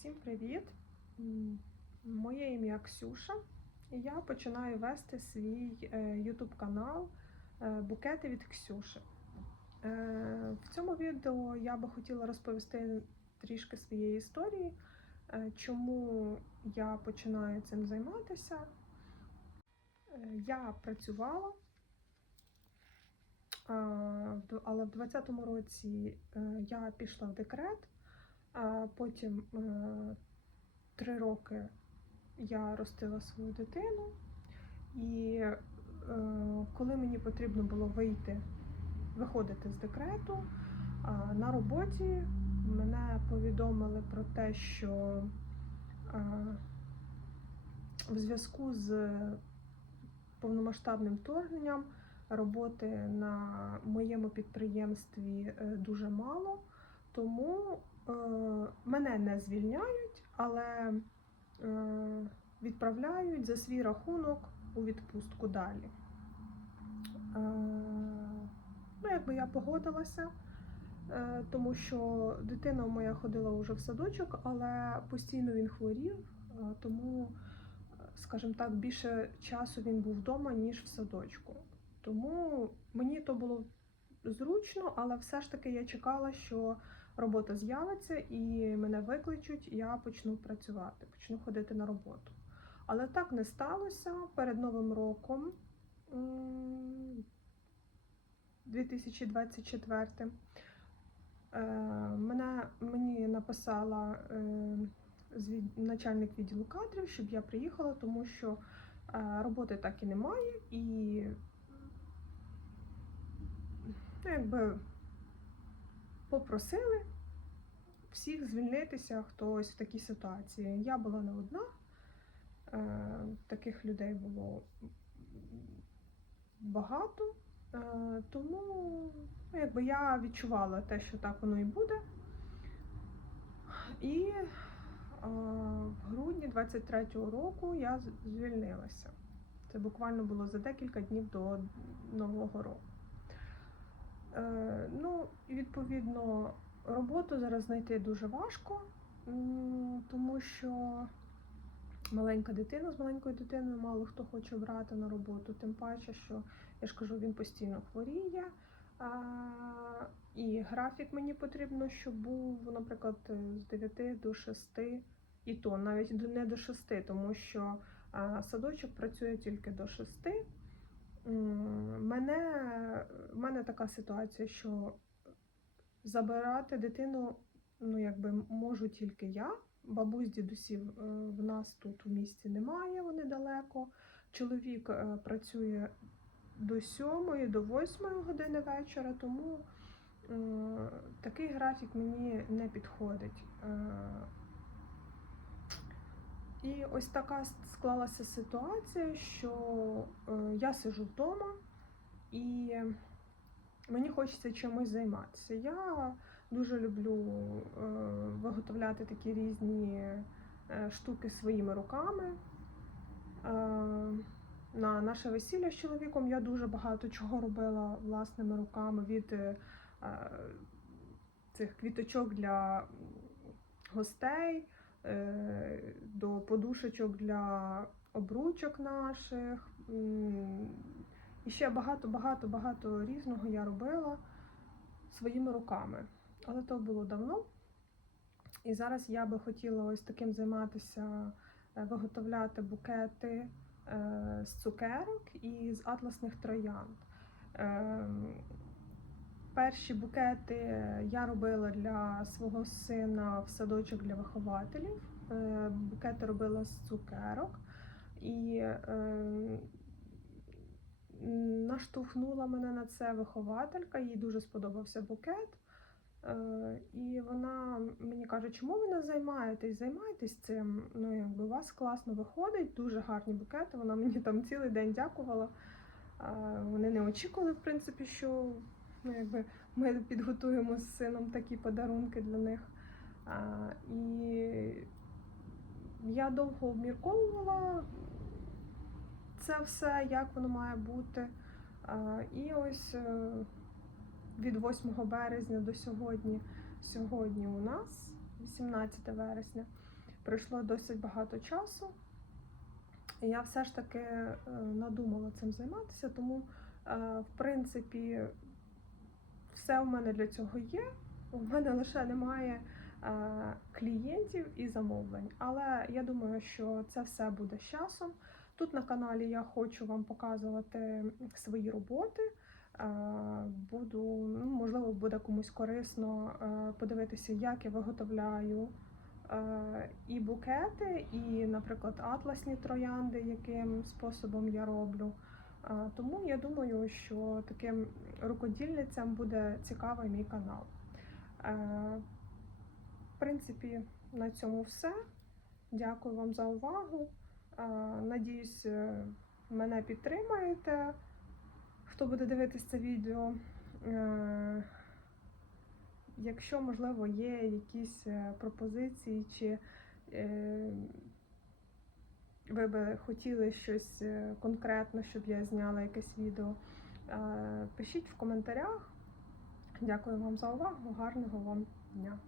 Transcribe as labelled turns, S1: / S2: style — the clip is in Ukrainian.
S1: Всім привіт! Моє ім'я Ксюша, і я починаю вести свій е, YouTube канал е, Букети від Ксюши. Е, В цьому відео я би хотіла розповісти трішки своєї історії, чому я починаю цим займатися. Я працювала, але в 2020 році я пішла в декрет. А потім е, три роки я ростила свою дитину, і е, коли мені потрібно було вийти, виходити з декрету, на роботі мене повідомили про те, що е, в зв'язку з повномасштабним вторгненням роботи на моєму підприємстві дуже мало, тому е, мене не звільняють, але е, відправляють за свій рахунок у відпустку далі. Е, ну, якби я погодилася, е, тому що дитина моя ходила вже в садочок, але постійно він хворів, е, тому, е, скажімо так, більше часу він був вдома, ніж в садочку. Тому мені то було зручно, але все ж таки я чекала, що робота з'явиться і мене викличуть, я почну працювати, почну ходити на роботу. Але так не сталося перед Новим роком м, 2024. Е, Мене, мені написала е, начальник відділу кадрів, щоб я приїхала, тому що е, роботи так і немає, і ну, якби попросили всіх звільнитися, хтось в такій ситуації. Я була не одна, е, таких людей було багато, е, тому ну, якби я відчувала те, що так воно і буде. І е, в грудні 23-го року я звільнилася. Це буквально було за декілька днів до Нового року. Е, ну, відповідно, роботу зараз знайти дуже важко, тому що маленька дитина з маленькою дитиною мало хто хоче брати на роботу, тим паче, що я ж кажу, він постійно хворіє. І графік мені потрібно, щоб був, наприклад, з 9 до 6, і то навіть не до 6, тому що садочок працює тільки до 6. Мене, в мене така ситуація, що забирати дитину ну, якби можу тільки я. Бабусь дідусів е, в нас тут у місті немає, вони далеко. Чоловік е, працює до 7, до 8 години вечора, тому е, такий графік мені не підходить. І ось така склалася ситуація, що е, я сижу вдома і мені хочеться чимось займатися. Я дуже люблю е, виготовляти такі різні е, штуки своїми руками. На наше весілля з чоловіком я дуже багато чого робила власними руками від цих квіточок для гостей до подушечок для обручок наших. І ще багато-багато-багато різного я робила своїми руками. Але то було давно. І зараз я би хотіла ось таким займатися, е, виготовляти букети е, з цукерок і з атласних троянд. Перші букети я робила для свого сина в садочок для вихователів. Е, Букети робила з цукерок. І е, наштовхнула мене на це вихователька, їй дуже сподобався букет. Е, І вона мені каже, чому ви не займаєтесь? Займайтесь цим. Ну, якби у вас класно виходить, дуже гарні букети. Вона мені там цілий день дякувала. Вони не очікували, в принципі, що ну, якби ми підготуємо з сином такі подарунки для них. А, і я довго обмірковувала це все, як воно має бути. А, і ось е, від 8 березня до сьогодні, сьогодні у нас 18 вересня. Пройшло досить багато часу. І я все ж таки е, надумала цим займатися, тому, е, в принципі, все в мене для цього є. У мене лише немає е, клієнтів і замовлень. Але я думаю, що це все буде з часом. Тут на каналі я хочу вам показувати свої роботи. Е, Буду, ну, можливо, буде комусь корисно е, подивитися, як я виготовляю і букети, і, наприклад, атласні троянди, яким способом я роблю. Тому я думаю, що таким рукодільницям буде цікавий мій канал. Е, В принципі, на цьому все. Дякую вам за увагу. Е, Надіюсь, е, мене підтримаєте. Хто буде дивитися це відео? Якщо, можливо, є якісь пропозиції, чи ви би хотіли щось е, конкретно, щоб я зняла якесь відео, е, пишіть в коментарях. Дякую вам за увагу, гарного вам дня!